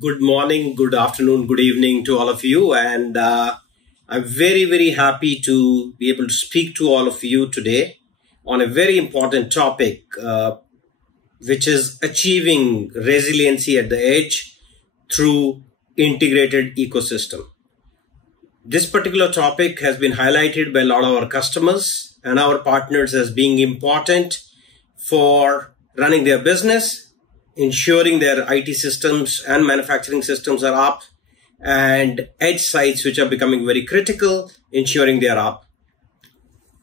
Good morning, good afternoon, good evening to all of you. And I'm very, very happy to be able to speak to all of you today on a very important topic, which is achieving resiliency at the edge through integrated ecosystem. This particular topic has been highlighted by a lot of our customers and our partners as being important for running their business, ensuring their IT systems and manufacturing systems are up, and edge sites which are becoming very critical, ensuring they are up.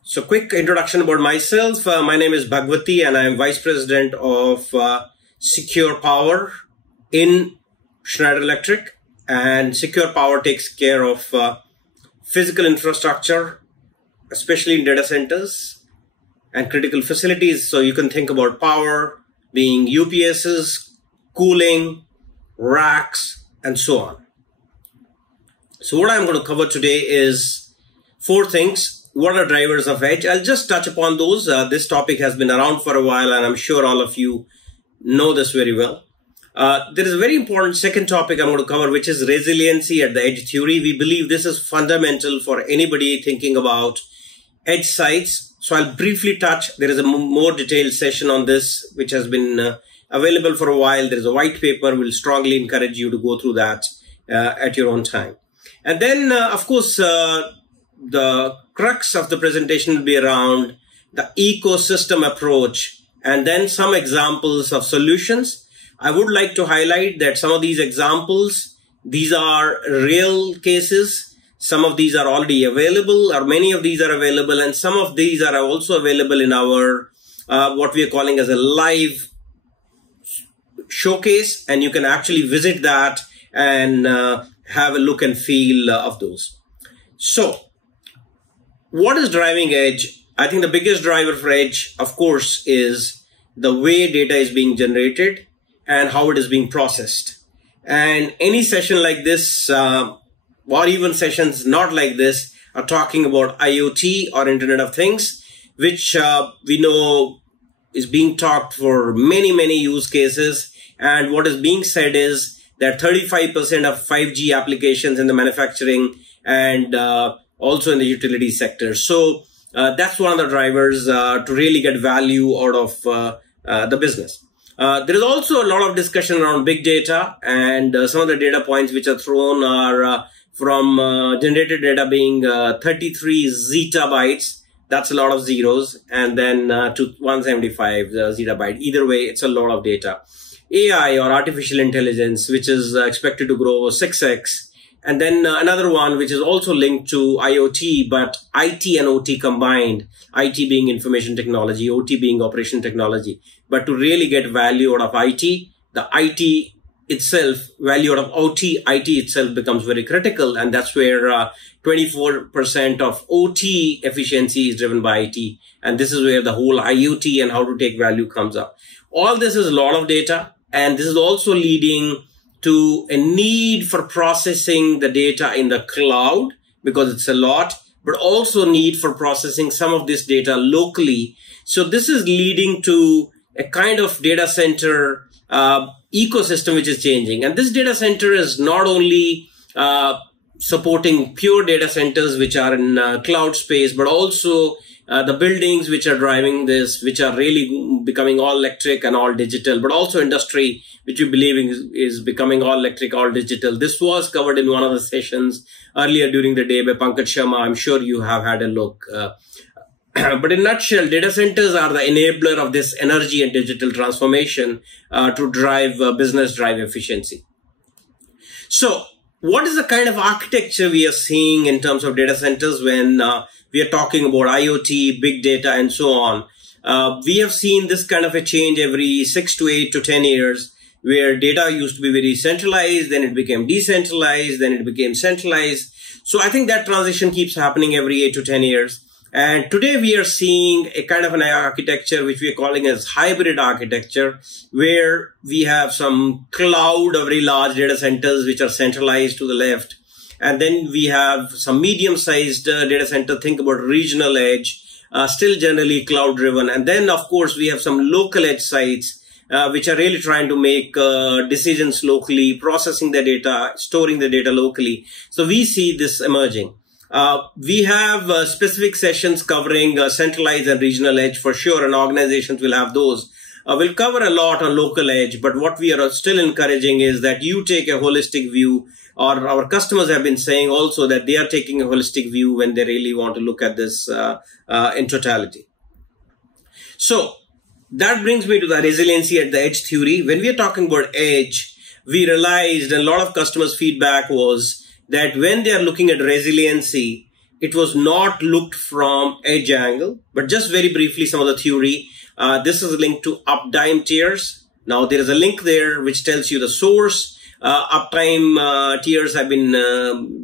So quick introduction about myself. My name is Bhagwati and I am Vice President of Secure Power in Schneider Electric. And Secure Power takes care of physical infrastructure, especially in data centers and critical facilities. So you can think about power being UPSs, cooling, racks, and so on. So what I'm going to cover today is 4 things. What are drivers of edge? I'll just touch upon those. This topic has been around for a while, and I'm sure all of you know this very well. There is a very important second topic I'm going to cover, which is resiliency at the edge theory. We believe this is fundamental for anybody thinking about edge sites. So I'll briefly touch. There is a more detailed session on this, which has been available for a while. There is a white paper. We'll strongly encourage you to go through that at your own time. And then, of course, the crux of the presentation will be around the ecosystem approach and then some examples of solutions. I would like to highlight that some of these examples, these are real cases. Some of these are already available, or many of these are available, and some of these are also available in our what we are calling as a live showcase, and you can actually visit that and have a look and feel of those. So, what is driving edge? I think the biggest driver for edge, of course, is the way data is being generated and how it is being processed. And any session like this, or even sessions not like this, are talking about IoT or Internet of Things, which we know is being talked for many, many use cases. And what is being said is that 35% of 5G applications in the manufacturing and also in the utility sector. So that's one of the drivers to really get value out of the business. There is also a lot of discussion around big data, and some of the data points which are thrown are from generated data being 33 zettabytes. That's a lot of zeros. And then to 175 zettabyte. Either way, it's a lot of data. AI, or artificial intelligence, which is expected to grow 6x. And then another one, which is also linked to IoT, but IT and OT combined. IT being information technology, OT being operation technology. But to really get value out of IT, the IT itself, value out of OT, IT itself becomes very critical. And that's where 24% of OT efficiency is driven by IT. And this is where the whole IoT and how to take value comes up. All this is a lot of data. And this is also leading to a need for processing the data in the cloud, because it's a lot, but also need for processing some of this data locally. So this is leading to a kind of data center ecosystem which is changing. And this data center is not only supporting pure data centers which are in cloud space, but also the buildings which are driving this, which are really becoming all electric and all digital, but also industry, which we believe is becoming all electric, all digital. This was covered in one of the sessions earlier during the day by Pankaj Sharma. I'm sure you have had a look. But in a nutshell, data centers are the enabler of this energy and digital transformation to drive business, drive efficiency. So what is the kind of architecture we are seeing in terms of data centers when we are talking about IoT, big data, and so on? We have seen this kind of a change every 6 to 8 to 10 years, where data used to be very centralized, then it became decentralized, then it became centralized. So I think that transition keeps happening every 8 to 10 years. And today we are seeing a kind of an architecture which we are calling as hybrid architecture, where we have some cloud, very large data centers which are centralized to the left. And then we have some medium-sized data center. Think about regional edge, still generally cloud-driven. And then, of course, we have some local edge sites which are really trying to make decisions locally, processing the data, storing the data locally. So we see this emerging. We have specific sessions covering centralized and regional edge for sure, and organizations will have those. We'll cover a lot on local edge, but what we are still encouraging is that you take a holistic view, or our customers have been saying also that they are taking a holistic view when they really want to look at this in totality. So that brings me to the resiliency at the edge theory. When we are talking about edge, we realized, and a lot of customers' feedback was that when they are looking at resiliency, it was not looked from edge angle, but just very briefly some of the theory. This is linked to uptime tiers. Now there is a link there which tells you the source. Uptime tiers have been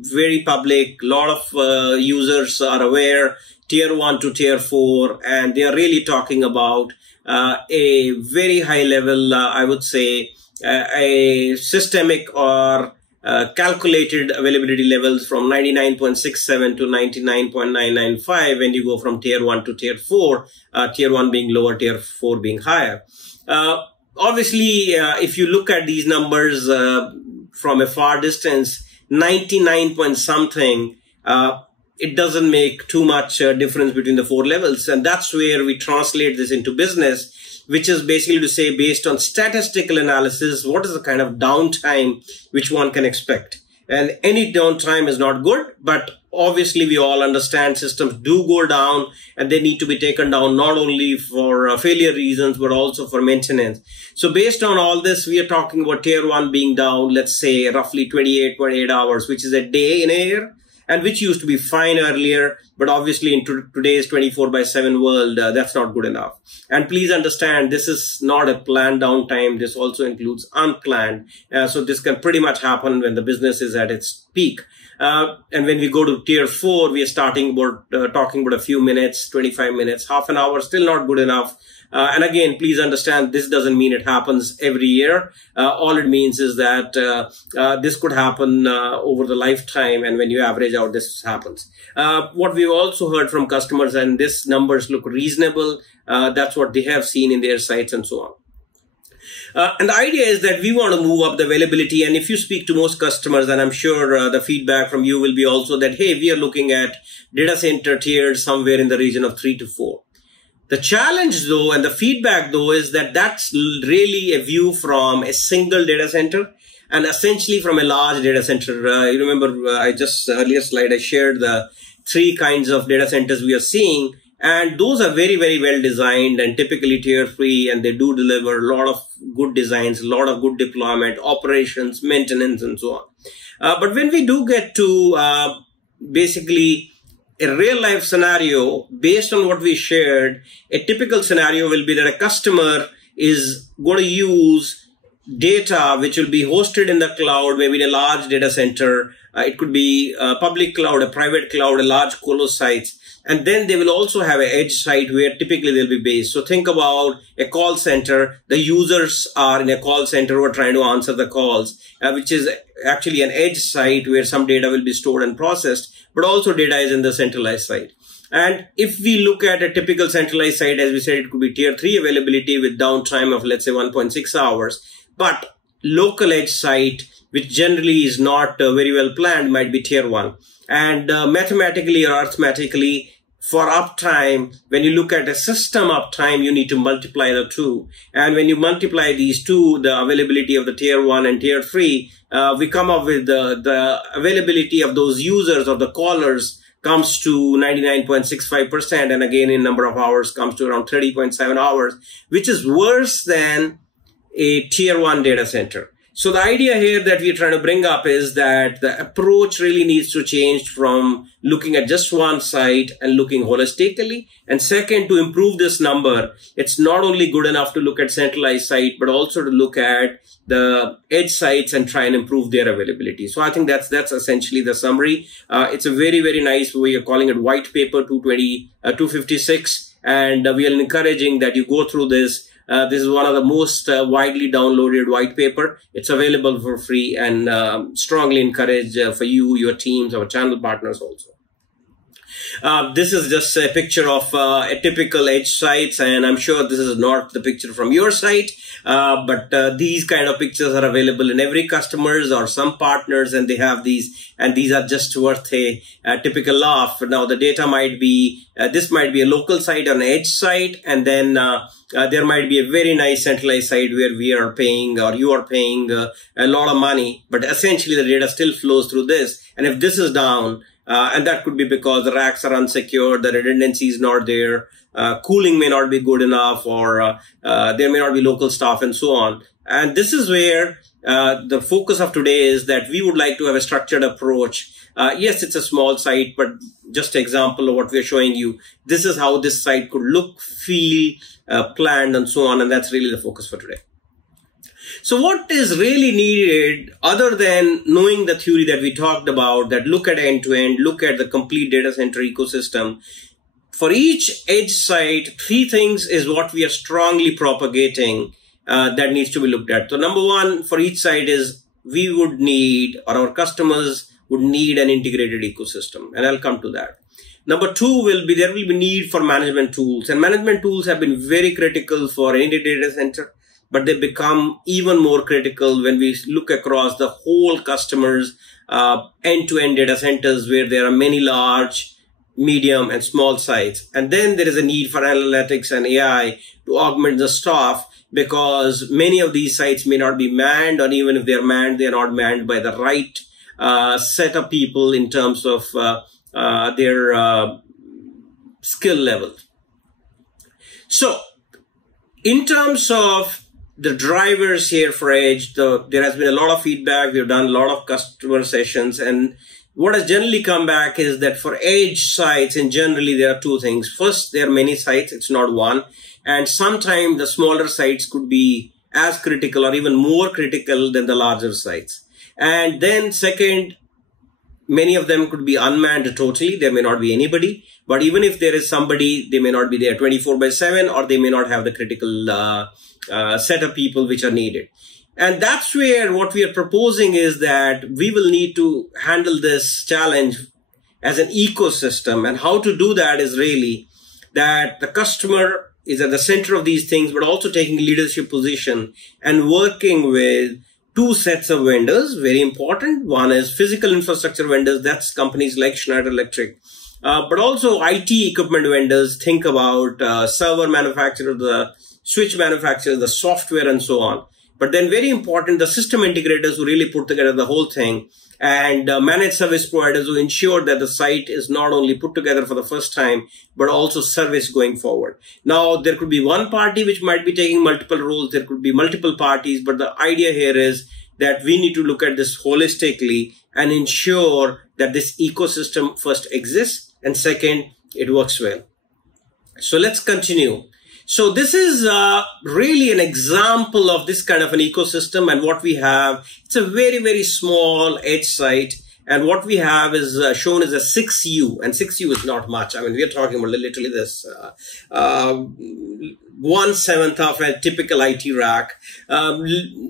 very public. A lot of users are aware, tier 1 to tier 4, and they are really talking about a very high level, I would say, a systemic or calculated availability levels from 99.67 to 99.995 when you go from tier 1 to tier 4, tier 1 being lower, tier 4 being higher. Obviously, if you look at these numbers from a far distance, 99 point something, it doesn't make too much difference between the 4 levels. And that's where we translate this into business, which is basically to say, based on statistical analysis, what is the kind of downtime which one can expect? And any downtime is not good, but obviously we all understand systems do go down and they need to be taken down not only for failure reasons, but also for maintenance. So based on all this, we are talking about tier 1 being down, let's say roughly 28.8 hours, which is a day in a year, and which used to be fine earlier, but obviously in today's 24/7 world, that's not good enough. And please understand, this is not a planned downtime. This also includes unplanned. So this can pretty much happen when the business is at its peak. And when we go to tier 4, we are starting about talking about a few minutes, 25 minutes, half an hour, still not good enough. And again, please understand, this doesn't mean it happens every year. All it means is that this could happen over the lifetime, and when you average out, this happens. What we've also heard from customers, and these numbers look reasonable, that's what they have seen in their sites and so on. And the idea is that we want to move up the availability. And if you speak to most customers, and I'm sure the feedback from you will be also that, hey, we are looking at data center tiers somewhere in the region of 3 to 4. The challenge, though, and the feedback, though, is that that's really a view from a single data center and essentially from a large data center. You remember, I just earlier slide, I shared the 3 kinds of data centers we are seeing. And those are very, very well designed and typically tier 3, and they do deliver a lot of good designs, a lot of good deployment, operations, maintenance, and so on. But when we do get to basically a real life scenario, based on what we shared, a typical scenario will be that a customer is going to use data which will be hosted in the cloud, maybe in a large data center. It could be a public cloud, a private cloud, a large colo sites. And then they will also have an edge site where typically they'll be based. So think about a call center. The users are in a call center who are trying to answer the calls, which is actually an edge site where some data will be stored and processed, but also data is in the centralized site. And if we look at a typical centralized site, as we said, it could be tier 3 availability with downtime of, let's say, 1.6 hours. But local edge site, which generally is not very well planned, might be tier 1. And mathematically or arithmetically, for uptime, when you look at a system uptime, you need to multiply the 2. And when you multiply these 2, the availability of the tier 1 and tier 3, we come up with the availability of those users or the callers comes to 99.65%. And again, in number of hours comes to around 30.7 hours, which is worse than a tier 1 data center. So the idea here that we're trying to bring up is that the approach really needs to change from looking at just one site and looking holistically. And second, to improve this number, it's not only good enough to look at centralized site, but also to look at the edge sites and try and improve their availability. So I think that's essentially the summary. It's a very, very nice, we are calling it white paper 256. And we are encouraging that you go through this. This is one of the most widely downloaded white paper. It's available for free, and strongly encourage for you, your teams, our channel partners also. This is just a picture of a typical edge sites, and I'm sure this is not the picture from your site, but these kind of pictures are available in every customers or some partners, and they have these, and these are just worth a typical laugh. Now the data might be, this might be a local site or an edge site, and then there might be a very nice centralized site where we are paying or you are paying a lot of money, but essentially the data still flows through this. And if this is down, and that could be because the racks are unsecured, the redundancy is not there, cooling may not be good enough, or there may not be local staff and so on. And this is where the focus of today is that we would like to have a structured approach. Yes, it's a small site, but just an example of what we're showing you. This is how this site could look, feel, planned, and so on. And that's really the focus for today. So what is really needed other than knowing the theory that we talked about, that look at end-to-end, look at the complete data center ecosystem. For each edge site, three things is what we are strongly propagating that needs to be looked at. So number one for each site is we would need, or our customers would need, an integrated ecosystem. And I'll come to that. Number two will be, there will be need for management tools. And management tools have been very critical for any data center, but they become even more critical when we look across the whole customers' end-to-end data centers, where there are many large, medium, and small sites. And then there is a need for analytics and AI to augment the staff, because many of these sites may not be manned, or even if they're manned, they're not manned by the right set of people in terms of their skill level. So in terms of the drivers here for edge, there has been a lot of feedback. We've done a lot of customer sessions, and what has generally come back is that for edge sites, and generally there are two things. First, there are many sites, it's not one. And sometimes the smaller sites could be as critical or even more critical than the larger sites. And then second, many of them could be unmanned totally. There may not be anybody. But even if there is somebody, they may not be there 24/7, or they may not have the critical set of people which are needed. And that's where what we are proposing is that we will need to handle this challenge as an ecosystem. And how to do that is really that the customer is at the center of these things, but also taking leadership position and working with two sets of vendors, very important. One is physical infrastructure vendors, that's companies like Schneider Electric, but also IT equipment vendors. Think about server manufacturers, the switch manufacturers, the software, and so on. But then very important, the system integrators who really put together the whole thing, and managed service providers who ensure that the site is not only put together for the first time, but also service going forward. Now, there could be one party which might be taking multiple roles. There could be multiple parties, but the idea here is that we need to look at this holistically and ensure that this ecosystem first exists, and second, it works well. So let's continue. So this is really an example of this kind of an ecosystem, and what we have, it's a very, very small edge site, and what we have is shown as a 6U, and 6U is not much. I mean, we're talking about literally this 1/7 of a typical IT rack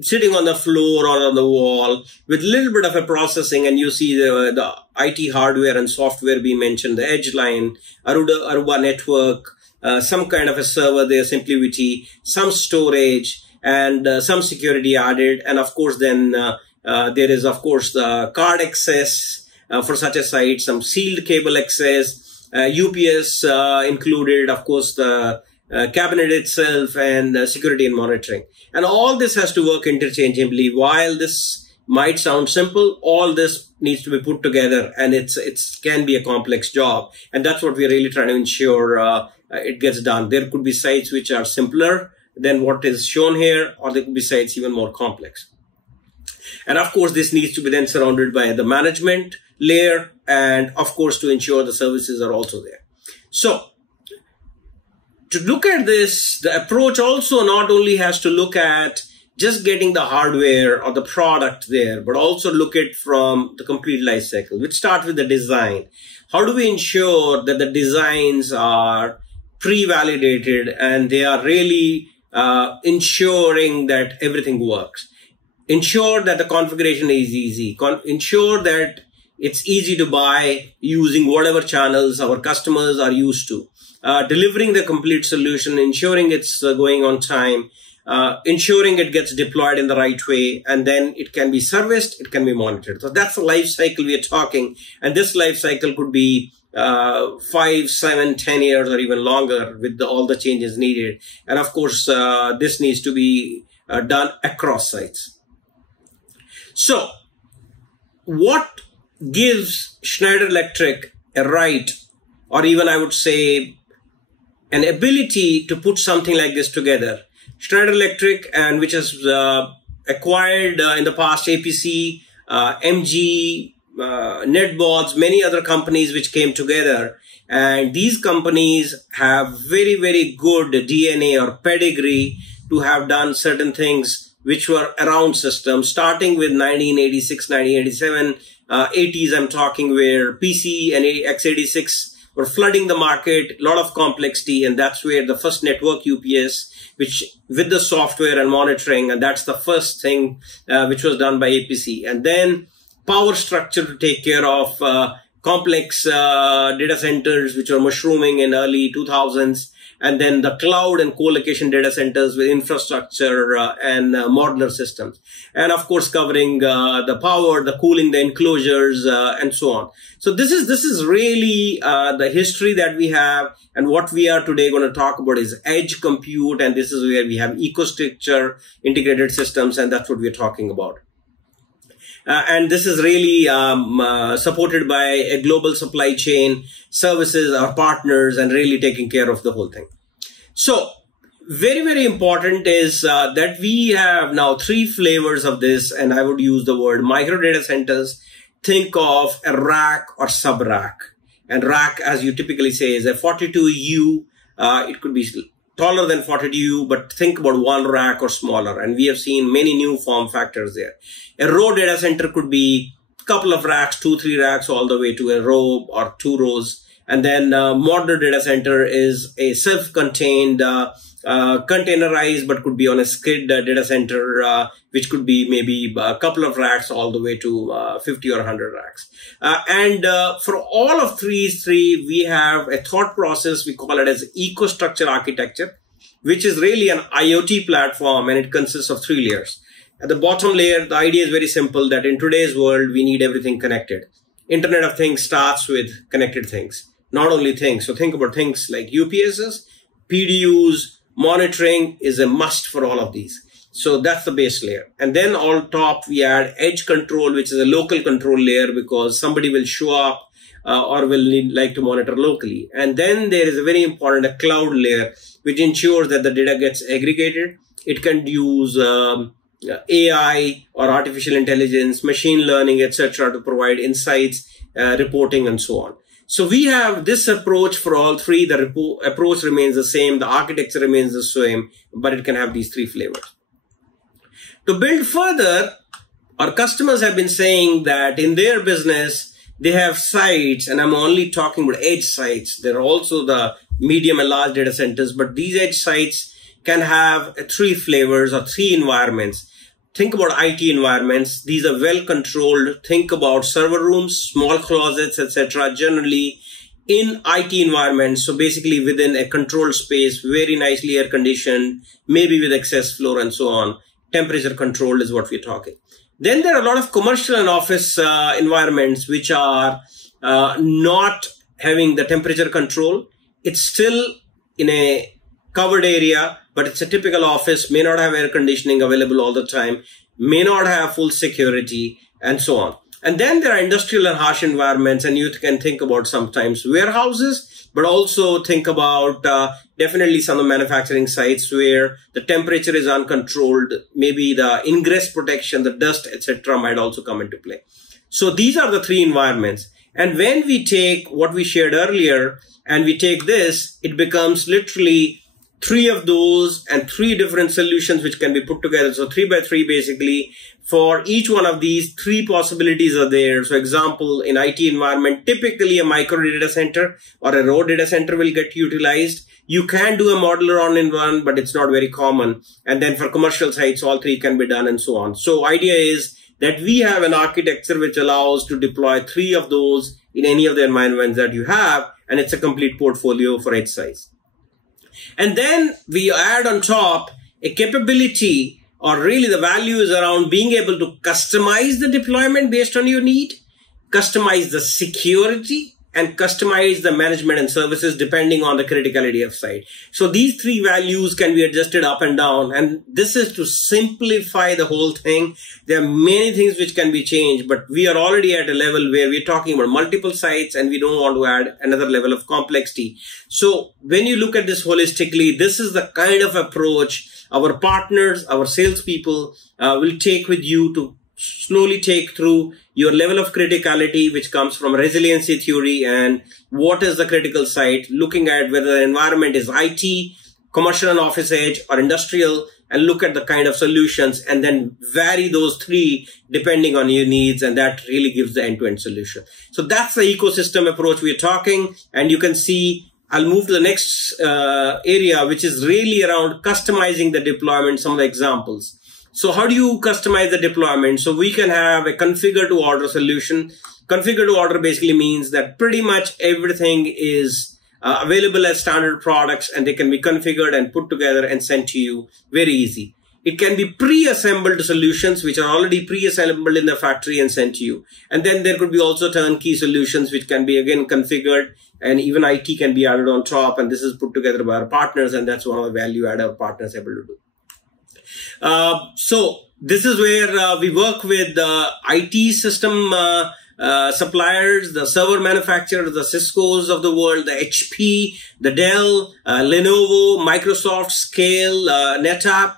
sitting on the floor or on the wall with a little bit of a processing, and you see the IT hardware and software being mentioned, the edge line, Aruba network, some kind of a server there, SimpliVity, some storage, and some security added. And of course, then there is, of course, the card access for such a site, some sealed cable access, UPS included, of course, the cabinet itself, and security and monitoring. And all this has to work interchangeably. While this might sound simple, all this needs to be put together, and it can be a complex job. And that's what we're really trying to ensure it gets done. There could be sites which are simpler than what is shown here, or there could be sites even more complex. And of course, this needs to be then surrounded by the management layer, and of course, to ensure the services are also there. So to look at this, the approach also not only has to look at just getting the hardware or the product there, but also look at from the complete life cycle, which starts with the design. How do we ensure that the designs are pre-validated and they are really ensuring that everything works? Ensure that the configuration is easy. Ensure that It's easy to buy using whatever channels our customers are used to. Delivering the complete solution, ensuring it's going on time, ensuring it gets deployed in the right way, and then it can be serviced, it can be monitored. So that's the life cycle we are talking. And this life cycle could be 5, 7, 10 years or even longer with all the changes needed. And of course, this needs to be done across sites. So what gives Schneider Electric a right, or even I would say an ability to put something like this together? Schneider Electric, and which has acquired in the past APC, MG, NetBots, many other companies which came together. And these companies have very, very good DNA or pedigree to have done certain things which were around systems, starting with 1986, 1987, 80s I'm talking, where PC and x86 were flooding the market, a lot of complexity, and that's where the first network UPS, which with the software and monitoring, and that's the first thing which was done by APC. And then power structure to take care of complex data centers, which were mushrooming in early 2000s. And then the cloud and co-location data centers with infrastructure and modular systems. And of course, covering the power, the cooling, the enclosures, and so on. So this is really the history that we have. And what we are today going to talk about is edge compute. And this is where we have EcoStruxure integrated systems. And that's what we're talking about. And this is really supported by a global supply chain, services, our partners, and really taking care of the whole thing. So very, very important is that we have now 3 flavors of this, and I would use the word micro data centers. Think of a rack or sub-rack. And rack, as you typically say, is a 42U. It could be taller than 42U, but think about 1 rack or smaller. And we have seen many new form factors there. A row data center could be a couple of racks, 2, 3 racks, all the way to a row or 2 rows. And then modular data center is a self-contained, containerized, but could be on a skid data center, which could be maybe a couple of racks all the way to 50 or 100 racks. And for all of these 3, we have a thought process. We call it as EcoStruxure architecture, which is really an IoT platform, and it consists of 3 layers. At the bottom layer, the idea is very simple, that in today's world, we need everything connected. Internet of Things starts with connected things, not only things. So think about things like UPSs, PDUs, monitoring is a must for all of these. So that's the base layer. And then on top, we add edge control, which is a local control layer, because somebody will show up or will like to monitor locally. And then there is a very important a cloud layer, which ensures that the data gets aggregated. It can use AI or artificial intelligence, machine learning, etc., to provide insights, reporting, and so on. So we have this approach for all 3. The approach remains the same. The architecture remains the same, but it can have these 3 flavors. To build further, our customers have been saying that in their business, they have sites, and I'm only talking about edge sites. There are also the medium and large data centers, but these edge sites can have 3 flavors or 3 environments. Think about IT environments. These are well controlled. Think about server rooms, small closets, etc. Generally in IT environments. So basically within a controlled space, very nicely air conditioned, maybe with access floor and so on. Temperature controlled is what we're talking. Then there are a lot of commercial and office environments which are not having the temperature control. It's still in a covered area, but it's a typical office, may not have air conditioning available all the time, may not have full security, and so on. And then there are industrial and harsh environments, and you can think about sometimes warehouses, but also think about definitely some of the manufacturing sites where the temperature is uncontrolled, maybe the ingress protection, the dust, etc. might also come into play. So these are the 3 environments. And when we take what we shared earlier and we take this, it becomes literally 3 of those and 3 different solutions which can be put together. So 3 by 3 basically. For each one of these, 3 possibilities are there. So example, in IT environment, typically a micro data center or a row data center will get utilized. You can do a modular all-in-one, but it's not very common. And then for commercial sites, all 3 can be done and so on. So idea is that we have an architecture which allows to deploy 3 of those in any of the environments that you have, and it's a complete portfolio for edge size. And then we add on top a capability, or really the value is around being able to customize the deployment based on your need, customize the security, and customize the management and services depending on the criticality of site. So these 3 values can be adjusted up and down. And this is to simplify the whole thing. There are many things which can be changed, but we are already at a level where we're talking about multiple sites and we don't want to add another level of complexity. So when you look at this holistically, this is the kind of approach our partners, our salespeople will take with you to slowly take through your level of criticality, which comes from resiliency theory and what is the critical site, looking at whether the environment is IT, commercial and office edge, or industrial, and look at the kind of solutions and then vary those 3 depending on your needs. And that really gives the end-to-end solution. So that's the ecosystem approach we're talking. And you can see, I'll move to the next area, which is really around customizing the deployment, some of the examples. So how do you customize the deployment? So we can have a configure to order solution. Configure to order basically means that pretty much everything is available as standard products, and they can be configured and put together and sent to you very easy. It can be pre-assembled solutions which are already pre-assembled in the factory and sent to you. And then there could be also turnkey solutions which can be again configured, and even IT can be added on top. And this is put together by our partners, and that's one of the value add our partners able to do. So this is where we work with the IT system suppliers, the server manufacturers, the Cisco's of the world, the HP, the Dell, Lenovo, Microsoft, Scale, NetApp,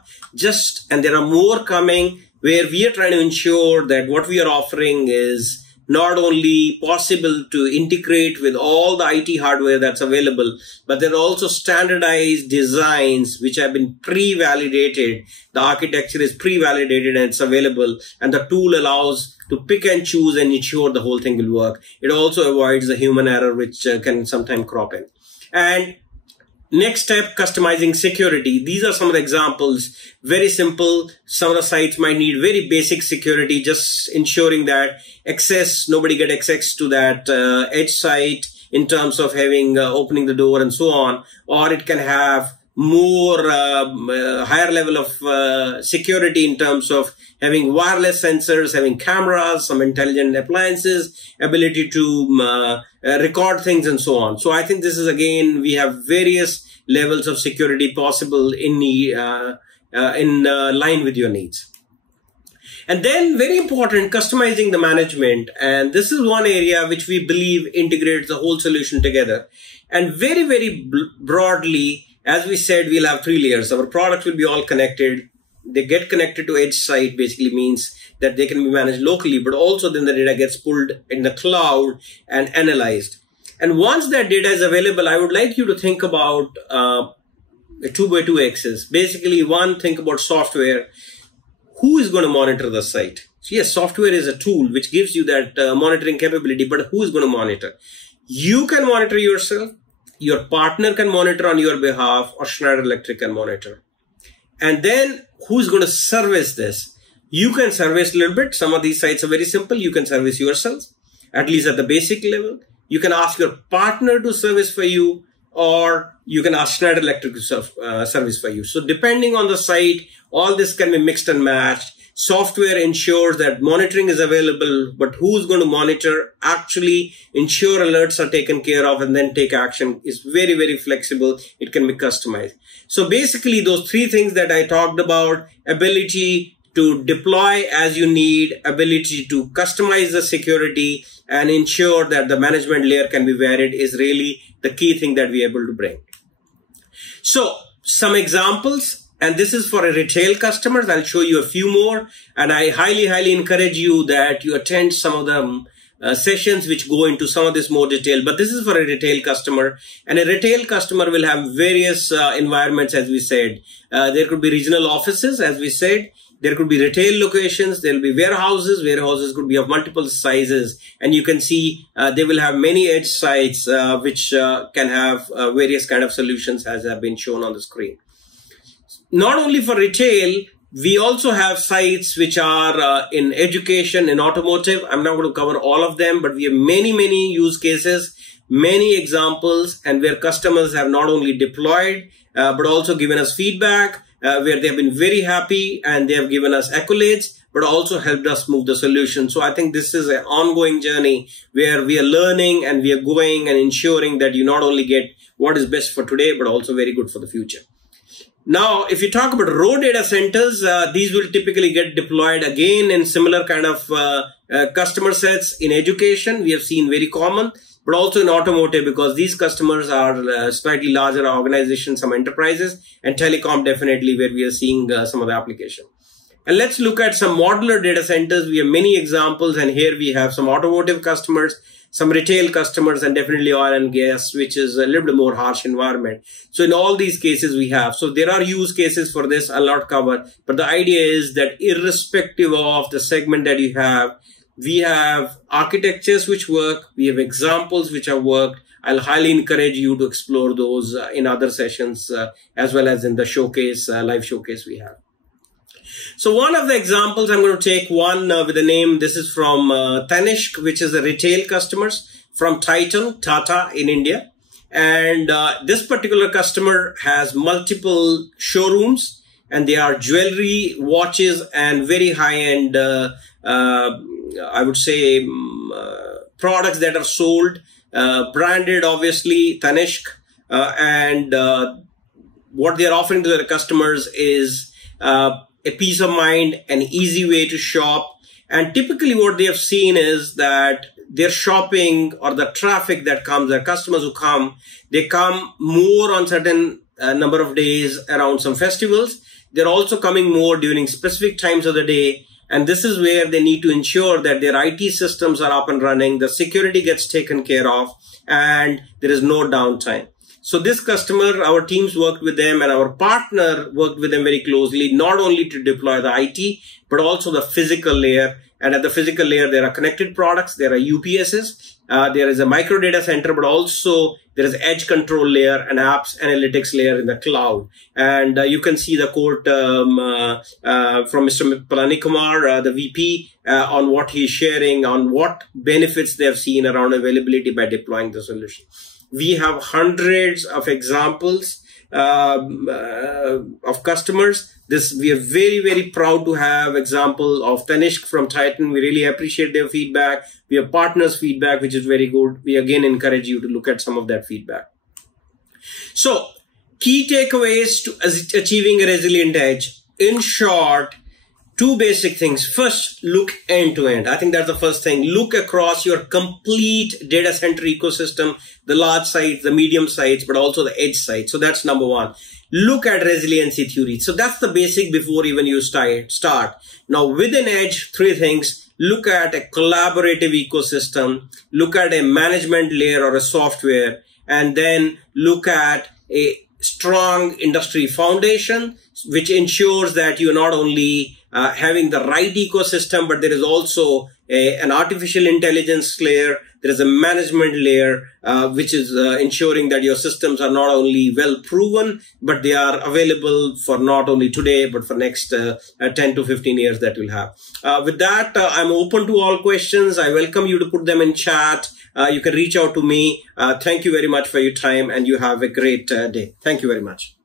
and there are more coming, where we are trying to ensure that what we are offering is not only possible to integrate with all the IT hardware that's available, but there are also standardized designs which have been pre-validated. The architecture is pre-validated and it's available, and the tool allows to pick and choose and ensure the whole thing will work. It also avoids the human error which can sometimes crop in. And next step, customizing security. These are some of the examples. Very simple. Some of the sites might need very basic security, just ensuring that nobody get access to that edge site in terms of having opening the door and so on. Or it can have more higher level of security in terms of having wireless sensors, having cameras, some intelligent appliances, ability to record things and so on. So I think this is, again, we have various levels of security possible in line with your needs. And then very important, customizing the management. And this is one area which we believe integrates the whole solution together. And very, very broadly, as we said, we'll have 3 layers. Our products will be all connected. They get connected to edge site, basically means that they can be managed locally, but also then the data gets pulled in the cloud and analyzed. And once that data is available, I would like you to think about a 2x2 axis. Basically, one, think about software. Who is going to monitor the site? So yes, software is a tool which gives you that monitoring capability, but who is going to monitor? You can monitor yourself. Your partner can monitor on your behalf, or Schneider Electric can monitor. And then who's going to service this? You can service a little bit. Some of these sites are very simple. You can service yourself, at least at the basic level. You can ask your partner to service for you, or you can ask Schneider Electric to service for you. So depending on the site, all this can be mixed and matched. Software ensures that monitoring is available, but who's going to monitor, actually ensure alerts are taken care of, and then take action is very, very flexible. It can be customized. So basically those 3 things that I talked about: ability to deploy as you need, ability to customize the security, and ensure that the management layer can be varied, is really the key thing that we're able to bring. So some examples. And this is for a retail customers. I'll show you a few more. And I highly, highly encourage you that you attend some of the sessions which go into some of this more detail. But this is for a retail customer. And a retail customer will have various environments, as we said. There could be regional offices, as we said. There could be retail locations. There will be warehouses. Warehouses could be of multiple sizes. And you can see they will have many edge sites which can have various kind of solutions, as have been shown on the screen. Not only for retail, We also have sites which are in education, in automotive. I'm not going to cover all of them, but we have many use cases, many examples, and where customers have not only deployed, but also given us feedback, where they have been very happy and they have given us accolades, but also helped us move the solution. So I think this is an ongoing journey where we are learning and we are going and ensuring that you not only get what is best for today, but also very good for the future. Now, if you talk about raw data centers, these will typically get deployed again in similar kind of customer sets. In education, we have seen very common, but also in automotive, because these customers are slightly larger organizations, some enterprises, and telecom definitely where we are seeing some of the application. And let's look at some modular data centers. We have many examples, and here we have some automotive customers, some retail customers, and definitely oil and gas, which is a little bit more harsh environment. So in all these cases we have. So there are use cases for this. I'll not cover. But the idea is that irrespective of the segment that you have, we have architectures which work. We have examples which have worked. I'll highly encourage you to explore those in other sessions as well as in the showcase, live showcase we have. So one of the examples, I'm going to take one with the name. This is from Tanishq, which is the retail customers from Tata in India. And this particular customer has multiple showrooms, and they are jewelry, watches, and very high-end, I would say, products that are sold, branded, obviously, Tanishq. And what they are offering to their customers is a peace of mind, an easy way to shop. And typically what they have seen is that their shopping or the traffic that comes, their customers who come, they come more on certain number of days around some festivals. They're also coming more during specific times of the day. And this is where they need to ensure that their IT systems are up and running, the security gets taken care of, and there is no downtime. So this customer, our teams worked with them, and our partner worked with them very closely, not only to deploy the IT, but also the physical layer. And at the physical layer, there are connected products, there are UPSs, there is a micro data center, but also there is edge control layer and apps analytics layer in the cloud. And you can see the quote from Mr. Palanikumar, the VP, on what he's sharing, on what benefits they have seen around availability by deploying the solution. We have hundreds of examples of customers. We are very proud to have example of Tanishq from Titan. We really appreciate their feedback. We have partners' feedback, which is very good. We again encourage you to look at some of that feedback. So, key takeaways to achieving a resilient edge. In short, two basic things. First, look end to end. I think that's the first thing. Look across your complete data center ecosystem, the large sites, the medium sites, but also the edge sites. So that's number one. Look at resiliency theory. So that's the basic before even you start. Now within edge, three things. Look at a collaborative ecosystem. Look at a management layer or a software. And then look at a strong industry foundation, which ensures that you're not only having the right ecosystem, but there is also an artificial intelligence layer. There is a management layer, which is ensuring that your systems are not only well proven, but they are available for not only today, but for next 10 to 15 years that we'll have. With that, I'm open to all questions. I welcome you to put them in chat. You can reach out to me. Thank you very much for your time, and you have a great day. Thank you very much.